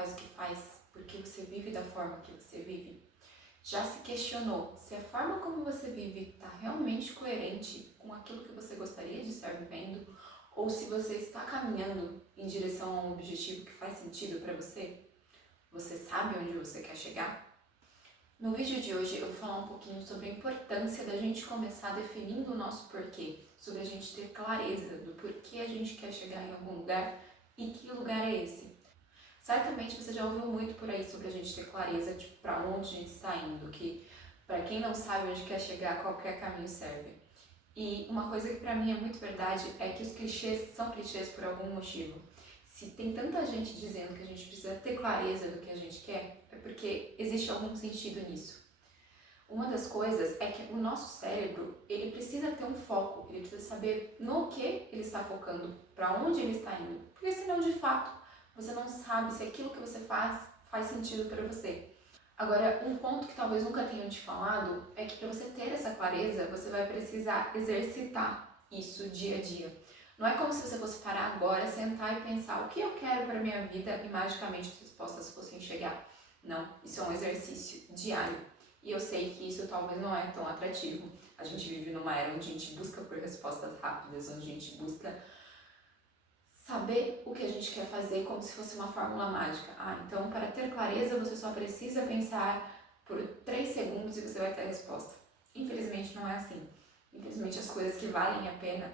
faz o que faz porque você vive da forma que você vive? Já se questionou se a forma como você vive está realmente coerente com aquilo que você gostaria de estar vivendo? Ou se você está caminhando em direção a um objetivo que faz sentido para você? Você sabe onde você quer chegar? No vídeo de hoje eu vou falar um pouquinho sobre a importância da gente começar definindo o nosso porquê, sobre a gente ter clareza do porquê a gente quer chegar em algum lugar e que lugar é esse. Certamente você já ouviu muito por aí sobre a gente ter clareza de para onde a gente está indo, que para quem não sabe onde quer chegar, qualquer caminho serve. E uma coisa que para mim é muito verdade é que os clichês são clichês por algum motivo. Se tem tanta gente dizendo que a gente precisa ter clareza do que a gente quer, é porque existe algum sentido nisso. Uma das coisas é que o nosso cérebro, ele precisa ter um foco, ele precisa saber no que ele está focando, para onde ele está indo, porque senão de fato você não sabe se aquilo que você faz sentido para você. Agora, um ponto que talvez nunca tenham te falado é que para você ter essa clareza, você vai precisar exercitar isso dia a dia. Não é como se você fosse parar agora, sentar e pensar o que eu quero para minha vida e magicamente as respostas fossem chegar. Não, isso é um exercício diário. E eu sei que isso talvez não é tão atrativo. A gente vive numa era onde a gente busca por respostas rápidas, onde a gente busca saber o que a gente quer fazer como se fosse uma fórmula mágica. Então para ter clareza você só precisa pensar por 3 segundos e você vai ter a resposta. Infelizmente não é assim. Infelizmente as coisas que valem a pena,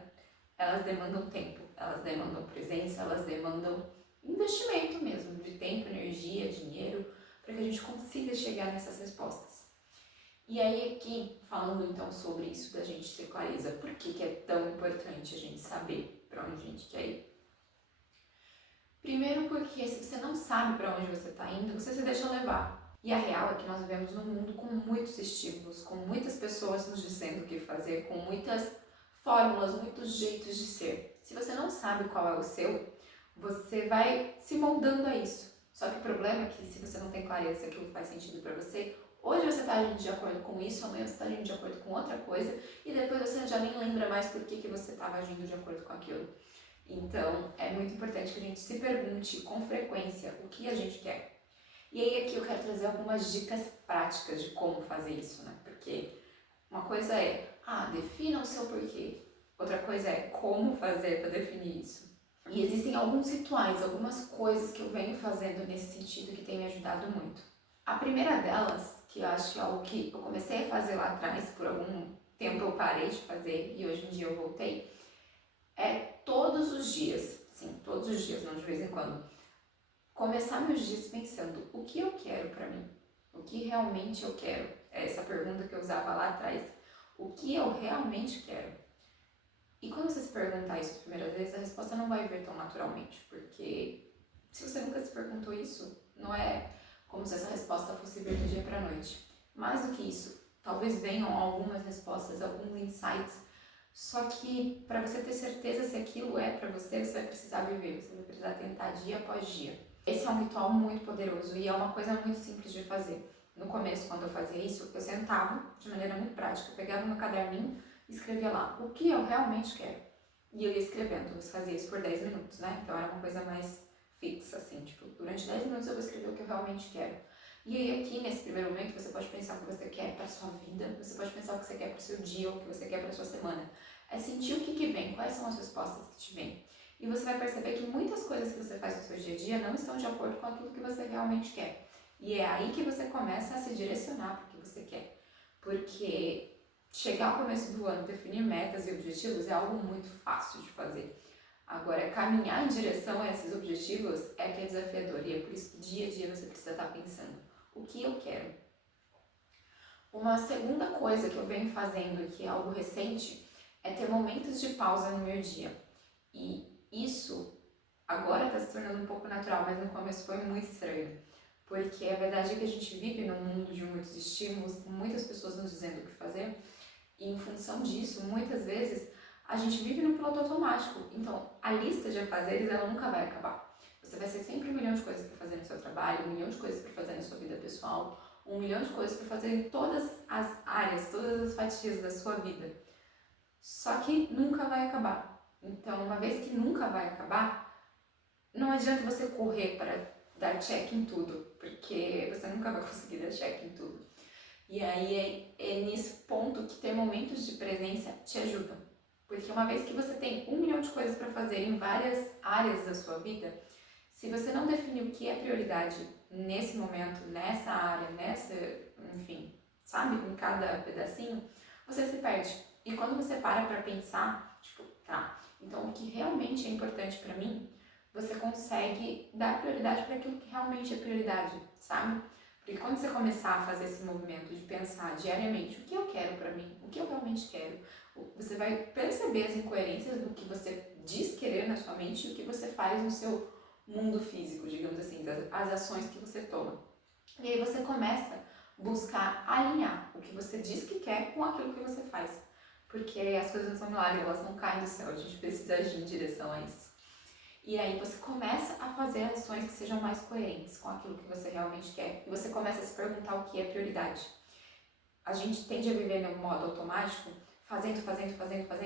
elas demandam tempo, elas demandam presença, elas demandam investimento mesmo, de tempo, energia, dinheiro, para que a gente consiga chegar nessas respostas. E aí aqui, falando então sobre isso da gente ter clareza, por que é tão importante a gente saber para onde a gente quer ir? Primeiro porque se você não sabe para onde você está indo, você se deixa levar. E a real é que nós vivemos num mundo com muitos estímulos, com muitas pessoas nos dizendo o que fazer, com muitas fórmulas, muitos jeitos de ser. Se você não sabe qual é o seu, você vai se moldando a isso. Só que o problema é que se você não tem clareza se aquilo faz sentido para você, hoje você está agindo de acordo com isso, amanhã você está agindo de acordo com outra coisa, e depois você já nem lembra mais por que você estava agindo de acordo com aquilo. Então, é muito importante que a gente se pergunte com frequência o que a gente quer. E aí aqui eu quero trazer algumas dicas práticas de como fazer isso, né? Porque uma coisa é, defina o seu porquê. Outra coisa é como fazer para definir isso. E existem alguns rituais, algumas coisas que eu venho fazendo nesse sentido que tem me ajudado muito. A primeira delas, que eu acho que é algo que eu comecei a fazer lá atrás, por algum tempo eu parei de fazer e hoje em dia eu voltei, é todos os dias, sim, todos os dias, não de vez em quando, começar meus dias pensando o que eu quero para mim, o que realmente eu quero. É essa pergunta que eu usava lá atrás. O que eu realmente quero? E quando você se perguntar isso as primeiras vezes, a resposta não vai vir tão naturalmente, porque se você nunca se perguntou isso, não é como se essa resposta fosse vir do dia para a noite. Mais do que isso, talvez venham algumas respostas, alguns insights. Só que para você ter certeza se aquilo é para você, você vai precisar viver, você vai precisar tentar dia após dia. Esse é um ritual muito poderoso e é uma coisa muito simples de fazer. No começo, quando eu fazia isso, eu sentava de maneira muito prática, eu pegava meu caderninho e escrevia lá o que eu realmente quero. E eu ia escrevendo, eu fazia isso por 10 minutos, né? Então era uma coisa mais fixa, assim, tipo, durante 10 minutos eu vou escrever o que eu realmente quero. E aí aqui, nesse primeiro momento, você pode pensar o que você quer para a sua vida, você pode pensar o que você quer para o seu dia, o que você quer para a sua semana. É sentir o que vem, quais são as respostas que te vêm. E você vai perceber que muitas coisas que você faz no seu dia a dia não estão de acordo com aquilo que você realmente quer. E é aí que você começa a se direcionar para o que você quer. Porque chegar ao começo do ano, definir metas e objetivos é algo muito fácil de fazer. Agora, caminhar em direção a esses objetivos é que é desafiador. E é por isso que dia a dia você precisa estar pensando, o que eu quero? Uma segunda coisa que eu venho fazendo e que é algo recente é ter momentos de pausa no meu dia. E isso agora está se tornando um pouco natural, mas no começo foi muito estranho. Porque a verdade é que a gente vive num mundo de muitos estímulos, com muitas pessoas nos dizendo o que fazer, e em função disso, muitas vezes, a gente vive no piloto automático. Então, a lista de afazeres, ela nunca vai acabar. Você vai ter sempre 1 milhão de coisas para fazer no seu trabalho, 1 milhão de coisas para fazer na sua vida pessoal, 1 milhão de coisas para fazer em todas as áreas, todas as fatias da sua vida. Só que nunca vai acabar. Então, uma vez que nunca vai acabar, não adianta você correr para dar check em tudo, porque você nunca vai conseguir dar check em tudo. E aí é nesse ponto que ter momentos de presença te ajudam. Porque uma vez que você tem 1 milhão de coisas para fazer em várias áreas da sua vida, se você não definir o que é prioridade nesse momento, nessa área, enfim, sabe, em cada pedacinho, você se perde. E quando você para pensar, tipo, tá, então o que realmente é importante para mim, você consegue dar prioridade para aquilo que realmente é prioridade, sabe? Porque quando você começar a fazer esse movimento de pensar diariamente o que eu quero para mim, o que eu realmente quero, você vai perceber as incoerências do que você diz querer na sua mente e o que você faz no seu mundo físico, digamos assim, as ações que você toma. E aí você começa a buscar alinhar o que você diz que quer com aquilo que você faz. Porque as coisas não são milagres, elas não caem do céu, a gente precisa agir em direção a isso. E aí você começa a fazer ações que sejam mais coerentes com aquilo que você realmente quer. E você começa a se perguntar o que é prioridade. A gente tende a viver no modo automático, fazendo,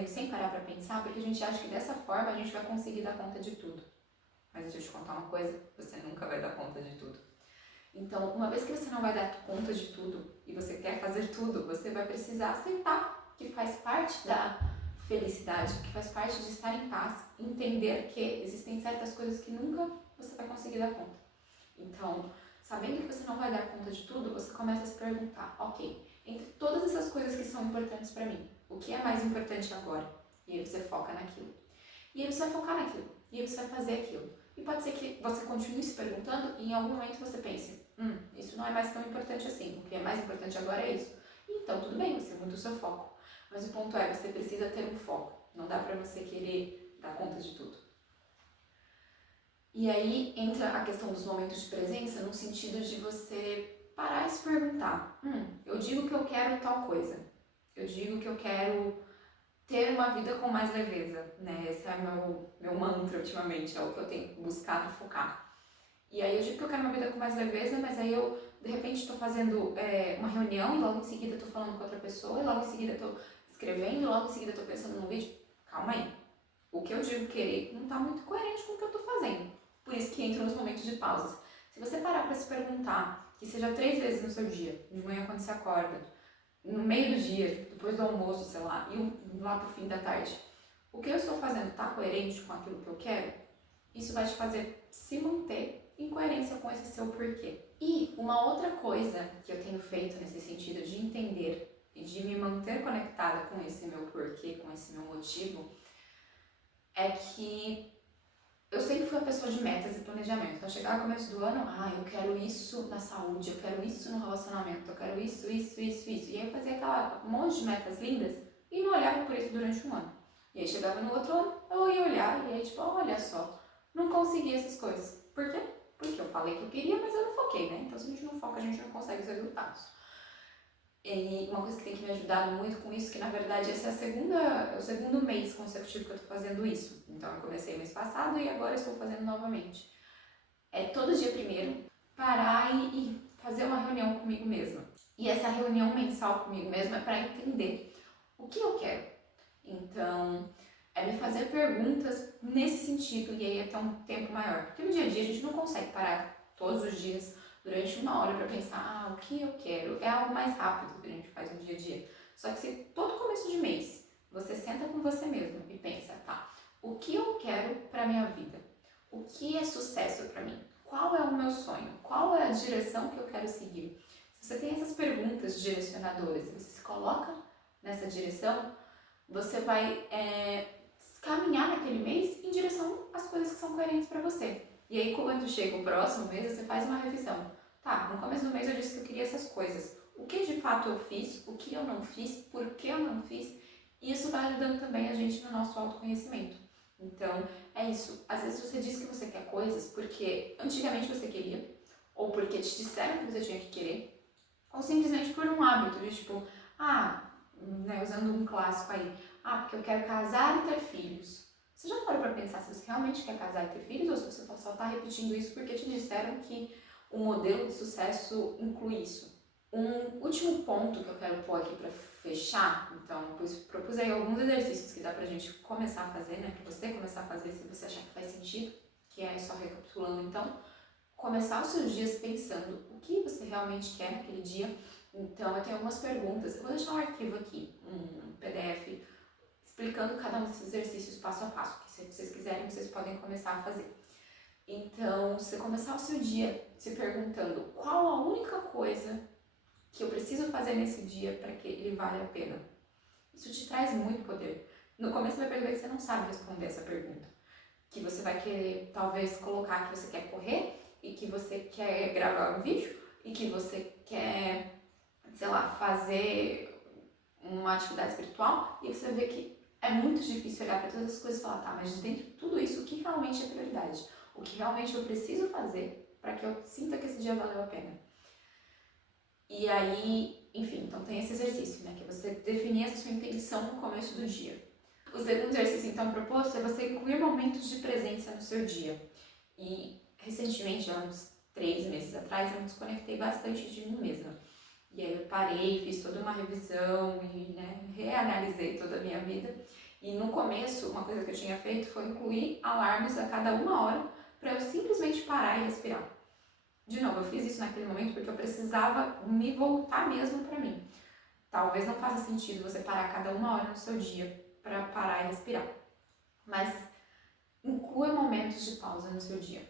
sem parar para pensar, porque a gente acha que dessa forma a gente vai conseguir dar conta de tudo. Mas deixa eu te contar uma coisa, você nunca vai dar conta de tudo. Então, uma vez que você não vai dar conta de tudo e você quer fazer tudo, você vai precisar aceitar que faz parte da felicidade, que faz parte de estar em paz, entender que existem certas coisas que nunca você vai conseguir dar conta. Então, sabendo que você não vai dar conta de tudo, você começa a se perguntar, ok, entre todas essas coisas que são importantes para mim, o que é mais importante agora? E aí você foca naquilo. E aí você vai focar naquilo. E aí você vai fazer aquilo. E pode ser que você continue se perguntando e em algum momento você pense, isso não é mais tão importante assim, o que é mais importante agora é isso. Então, tudo bem, você muda o seu foco. Mas o ponto é, você precisa ter um foco. Não dá pra você querer dar conta de tudo. E aí entra a questão dos momentos de presença no sentido de você parar e se perguntar, eu digo que eu quero tal coisa. Eu digo que eu quero ter uma vida com mais leveza, né? Esse é meu mantra ultimamente, é o que eu tenho buscado focar. E aí eu digo que eu quero uma vida com mais leveza, mas aí eu, de repente, estou fazendo uma reunião e logo em seguida estou falando com outra pessoa, e logo em seguida estou escrevendo, e logo em seguida estou pensando no vídeo. Calma aí. O que eu digo querer não está muito coerente com o que eu estou fazendo. Por isso que entram os momentos de pausas. Se você parar para se perguntar, que seja 3 vezes no seu dia, de manhã quando você acorda, no meio do dia, depois do almoço, sei lá, e lá pro fim da tarde, o que eu estou fazendo está coerente com aquilo que eu quero? Isso vai te fazer se manter em coerência com esse seu porquê. E uma outra coisa que eu tenho feito nesse sentido de entender e de me manter conectada com esse meu porquê, com esse meu motivo, é que eu sempre fui uma pessoa de metas e planejamento. Então, chegava no começo do ano, eu quero isso na saúde, eu quero isso no relacionamento, eu quero isso. E aí eu fazia aquela monte de metas lindas e não olhava por isso durante um ano. E aí chegava no outro ano, eu ia olhar e aí tipo, olha só, não consegui essas coisas. Por quê? Porque eu falei que eu queria, mas eu não foquei, né? Então, se a gente não foca, a gente não consegue os resultados. E uma coisa que tem que me ajudar muito com isso, que na verdade esse é o segundo mês consecutivo que eu tô fazendo isso. Então eu comecei mês passado e agora estou fazendo novamente. É todo dia primeiro parar e fazer uma reunião comigo mesma. E essa reunião mensal comigo mesma é para entender o que eu quero. Então, é me fazer perguntas nesse sentido e aí até um tempo maior. Porque no dia a dia a gente não consegue parar todos os dias durante 1 hora para pensar, o que eu quero? É algo mais rápido que a gente faz no dia a dia. Só que se todo começo de mês você senta com você mesmo e pensa, tá, o que eu quero para minha vida? O que é sucesso para mim? Qual é o meu sonho? Qual é a direção que eu quero seguir? Se você tem essas perguntas direcionadoras e você se coloca nessa direção, você vai caminhar naquele mês em direção às coisas que são coerentes para você. E aí, quando chega o próximo mês, você faz uma revisão. Tá, no começo do mês eu disse que eu queria essas coisas. O que de fato eu fiz? O que eu não fiz? Por que eu não fiz? E isso vai ajudando também a gente no nosso autoconhecimento. Então, é isso. Às vezes você diz que você quer coisas porque antigamente você queria, ou porque te disseram que você tinha que querer, ou simplesmente por um hábito de tipo, usando um clássico aí, porque eu quero casar e ter filhos. Você já parou para pensar se você realmente quer casar e ter filhos ou se você só está repetindo isso porque te disseram que o modelo de sucesso inclui isso? Um último ponto que eu quero pôr aqui para fechar, então, propus aí alguns exercícios que dá pra gente começar a fazer, né? Pra você começar a fazer se você achar que faz sentido, que é só recapitulando então. começar os seus dias pensando o que você realmente quer naquele dia. Então, eu tenho algumas perguntas. Eu vou deixar um arquivo aqui, um PDF, explicando cada um desses exercícios passo a passo, que se vocês quiserem, vocês podem começar a fazer. Então, você começar o seu dia se perguntando qual a única coisa que eu preciso fazer nesse dia para que ele valha a pena. Isso te traz muito poder. No começo você vai perceber que você não sabe responder essa pergunta. Que você vai querer, talvez, colocar que você quer correr e que você quer gravar um vídeo e que você quer, sei lá, fazer uma atividade espiritual, e você vê que é muito difícil olhar para todas as coisas e falar, tá, mas dentro de tudo isso, o que realmente é prioridade? O que realmente eu preciso fazer para que eu sinta que esse dia valeu a pena? E aí, enfim, então tem esse exercício, né, que é você definir essa sua intenção no começo do dia. O segundo exercício, então, proposto é você incluir momentos de presença no seu dia. E, recentemente, há uns 3 meses atrás, eu me desconectei bastante de mim mesma. E aí eu parei, fiz toda uma revisão e, né, reanalisei toda a minha vida. E no começo, uma coisa que eu tinha feito foi incluir alarmes a cada 1 hora para eu simplesmente parar e respirar. De novo, eu fiz isso naquele momento porque eu precisava me voltar mesmo para mim. Talvez não faça sentido você parar a cada 1 hora no seu dia para parar e respirar. Mas inclua momentos de pausa no seu dia.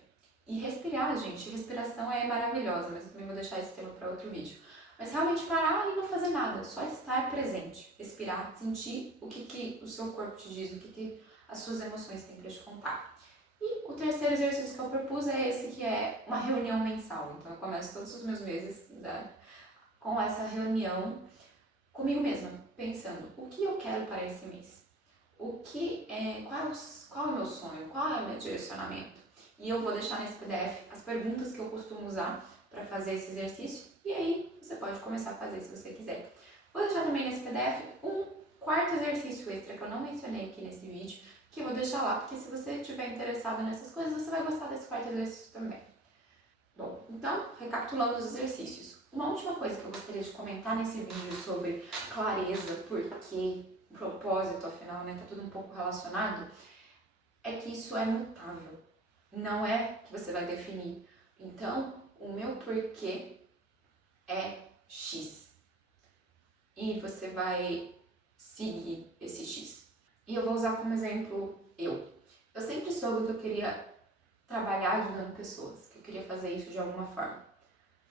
E respirar, gente, respiração é maravilhosa, mas eu também vou deixar esse tema para outro vídeo. Mas realmente parar e não fazer nada, só estar presente, respirar, sentir o que o seu corpo te diz, o que as suas emoções têm para te contar. E o terceiro exercício que eu propus é esse, que é uma reunião mensal. Então eu começo todos os meus meses, né, com essa reunião comigo mesma, pensando o que eu quero para esse mês, qual é o meu sonho, qual é o meu direcionamento. E eu vou deixar nesse PDF as perguntas que eu costumo usar para fazer esse exercício, e aí você pode começar a fazer se você quiser. Vou deixar também nesse PDF um quarto exercício extra que eu não mencionei aqui nesse vídeo, que eu vou deixar lá, porque se você estiver interessado nessas coisas, você vai gostar desse quarto exercício também. Bom, então, recapitulando os exercícios. Uma última coisa que eu gostaria de comentar nesse vídeo sobre clareza, porquê, propósito, afinal, né, tá tudo um pouco relacionado, é que isso é mutável. Não é que você vai definir. Então, o meu porquê é X. E você vai seguir esse X. E eu vou usar como exemplo eu. Eu sempre soube que eu queria trabalhar ajudando pessoas, que eu queria fazer isso de alguma forma.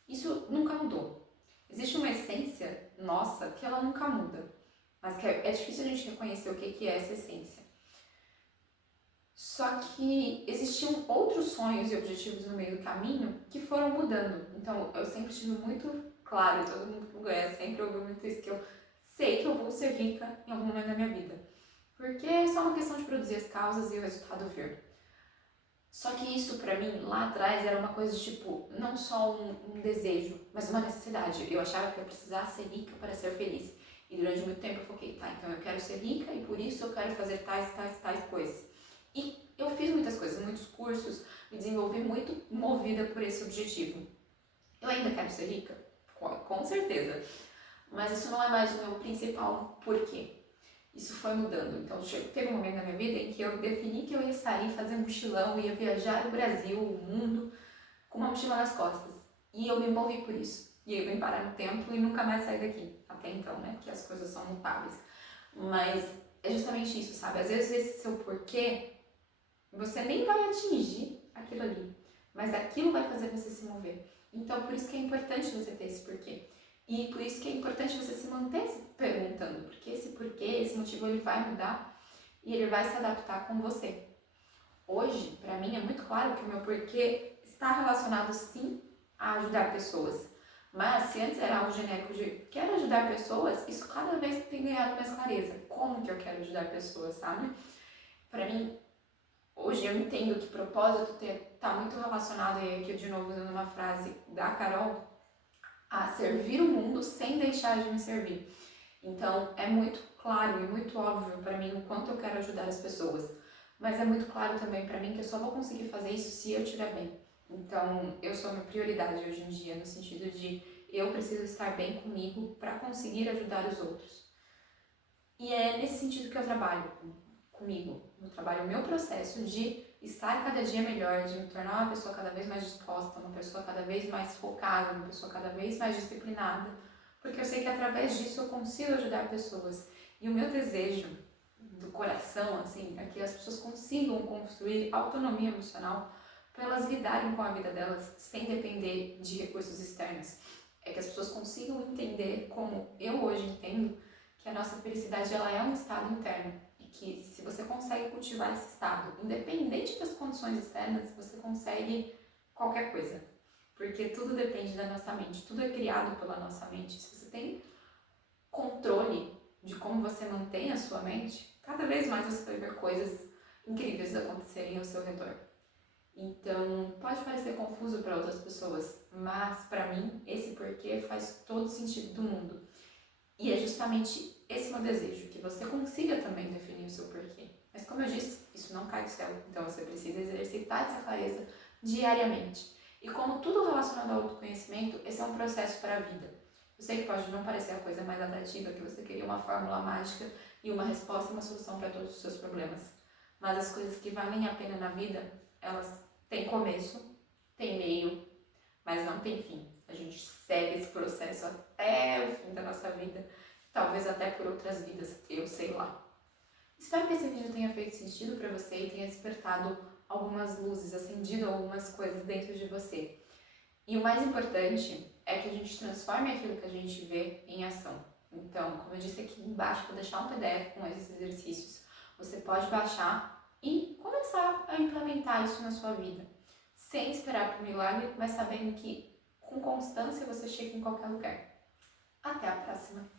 Isso nunca mudou. Existe uma essência nossa que ela nunca muda, mas que é difícil a gente reconhecer o que é essa essência. Só que existiam outros sonhos e objetivos no meio do caminho que foram mudando. Então eu sempre tive muito claro, todo mundo que me conhece sempre ouviu muito isso, que eu sei que eu vou ser rica em algum momento da minha vida. Porque é só uma questão de produzir as causas e o resultado vir. Só que isso pra mim, lá atrás, era uma coisa de tipo, não só um desejo, mas uma necessidade. Eu achava que eu precisava ser rica para ser feliz. E durante muito tempo eu foquei, tá, então eu quero ser rica e por isso eu quero fazer tais coisas. E eu fiz muitas coisas, muitos cursos, me desenvolvi muito movida por esse objetivo. Eu ainda quero ser rica? Com certeza. Mas isso não é mais o meu principal porquê. Isso foi mudando. Então, teve um momento na minha vida em que eu defini que eu ia sair, fazer um mochilão, ia viajar o Brasil, o mundo, com uma mochila nas costas. E eu me movi por isso. E eu vim parar no templo e nunca mais saí daqui. Até então, né? Porque as coisas são mutáveis. Mas é justamente isso, sabe? Às vezes esse seu porquê, você nem vai atingir aquilo ali. Mas aquilo vai fazer você se mover. Então, por isso que é importante você ter esse porquê. E por isso que é importante você se manter se perguntando, porque esse porquê, esse motivo, ele vai mudar e ele vai se adaptar com você. Hoje, para mim, é muito claro que o meu porquê está relacionado, sim, a ajudar pessoas. Mas se antes era algo genérico de quero ajudar pessoas, isso cada vez tem ganhado mais clareza. Como que eu quero ajudar pessoas, sabe? Para mim, hoje eu entendo que propósito está muito relacionado, e aqui eu de novo usando uma frase da Carol, a servir o mundo sem deixar de me servir. Então é muito claro e muito óbvio para mim o quanto eu quero ajudar as pessoas, mas é muito claro também para mim que eu só vou conseguir fazer isso se eu estiver bem. Então eu sou minha prioridade hoje em dia, no sentido de eu preciso estar bem comigo para conseguir ajudar os outros. E é nesse sentido que eu trabalho comigo. Eu trabalho o meu processo de estar cada dia melhor, de me tornar uma pessoa cada vez mais disposta, uma pessoa cada vez mais focada, uma pessoa cada vez mais disciplinada, porque eu sei que através disso eu consigo ajudar pessoas. E o meu desejo do coração, assim, é que as pessoas consigam construir autonomia emocional para elas lidarem com a vida delas sem depender de recursos externos. É que as pessoas consigam entender, como eu hoje entendo, que a nossa felicidade ela é um estado interno e que se você consegue cultivar esse estado, independente das condições externas, você consegue qualquer coisa. Porque tudo depende da nossa mente, tudo é criado pela nossa mente. Se você tem controle de como você mantém a sua mente, cada vez mais você vai ver coisas incríveis acontecerem ao seu redor. Então, pode parecer confuso para outras pessoas, mas para mim, esse porquê faz todo sentido do mundo. E é justamente esse meu desejo, que você consiga também definir o seu porquê. Mas como eu disse, isso não cai do céu, então você precisa exercitar essa clareza diariamente. E como tudo relacionado ao autoconhecimento, esse é um processo para a vida. Eu sei que pode não parecer a coisa mais atrativa, que você queria uma fórmula mágica e uma resposta e uma solução para todos os seus problemas. Mas as coisas que valem a pena na vida, elas têm começo, têm meio, mas não tem fim. A gente segue esse processo até o fim da nossa vida, talvez até por outras vidas, eu sei lá. Espero que esse vídeo tenha feito sentido para você e tenha despertado algumas luzes, acendido algumas coisas dentro de você. E o mais importante é que a gente transforme aquilo que a gente vê em ação. Então, como eu disse aqui embaixo, vou deixar um PDF com esses exercícios. Você pode baixar e começar a implementar isso na sua vida. Sem esperar por milagre, mas sabendo que com constância você chega em qualquer lugar. Até a próxima!